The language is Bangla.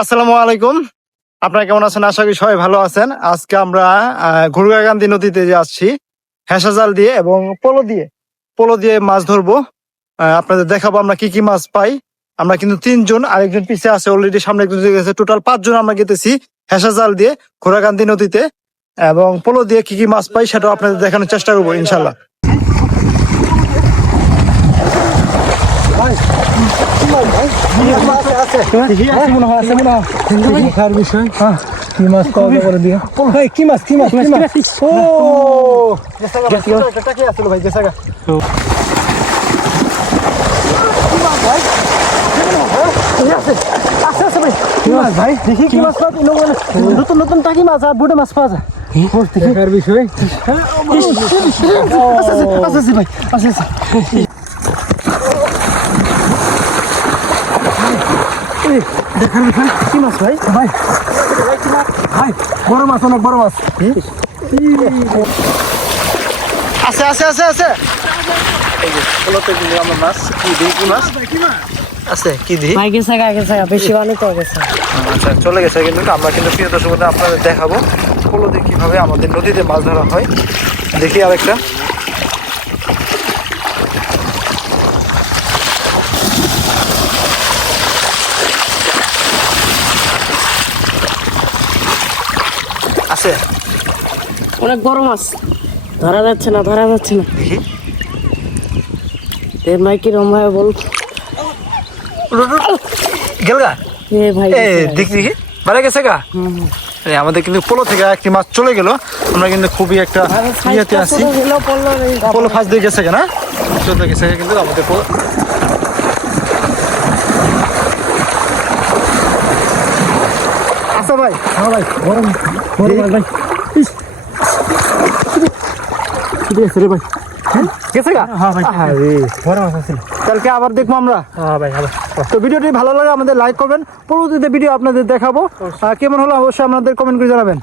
আসসালামু আলাইকুম। আপনারা কেমন আছেন? আশা করি সবাই ভালো আছেন। আজকে আমরা ঘুরগাগান্দি নদীতে যাচ্ছি হেসা জাল দিয়ে এবং পোলো দিয়ে মাছ ধরবো। আপনাদের দেখাবো আমরা কি কি মাছ পাই। আমরা কিন্তু 3 জন, আরেকজন পিছে আছে, অলরেডি সামনে একজন গেছে। টোটাল 5 জন আমরা গেতেছি হেসা জাল দিয়ে ঘোড়াগান্দি নদীতে, এবং পোলো দিয়ে কি কি মাছ পাই সেটাও আপনাদের দেখানোর চেষ্টা করবো ইনশাল্লাহ। নতুন নতুন টাকি মাছ আর বুড়ো মাছ পাওয়া যায়। দেখার বিষয় ভাই দেখার বিষয় কি মাছ ভাই? ভাই ভাই বড় মাছ, অনেক বড় মাছ। আছে আছে আছে আছে পোলোতে কিন্তু আমরা মাছ কি দিই, কি মাছ আছে কি দিই। ভাই গেছে বেশি অনেক গেছে। আচ্ছা, চলে গেছে। কিন্তু আমরা কিন্তু প্রিয় দর্শক বন্ধু আপনাদের দেখাবো পোলো দিয়ে কিভাবে আমাদের নদীতে মাছ ধরা হয়। দেখি আরেকটা। আছে অনেক বড় মাছ, ধরা যাচ্ছে না দেখি। এর মাইকি রমায় বল গেলগা এ ভাই দেখি দেখি বাড়া গেছে গা। আমাদের কিন্তু পোলো থেকে একটি মাছ চলে গেল। আমরা কিন্তু খুবই একটা ইয়েতে আছি। পোলো ফাঁস দিয়ে গেছে না, চলে গেছে কিন্তু আমাদের পোলো। আচ্ছা ভাই, হ্যাঁ ভাই বড় মাছ ভাই। রে ভাই গেছে গা। হ্যাঁ ভাই আরে বড় মাছ আছে। কালকে আবার দেখবো আমরা। হ্যাঁ ভাই তো ভিডিওটি ভালো লাগে আমাদের লাইক করবেন, পরবর্তীতে ভিডিও আপনাদের দেখাবো। কেমন হলো অবশ্যই আপনাদের কমেন্ট করে জানাবেন।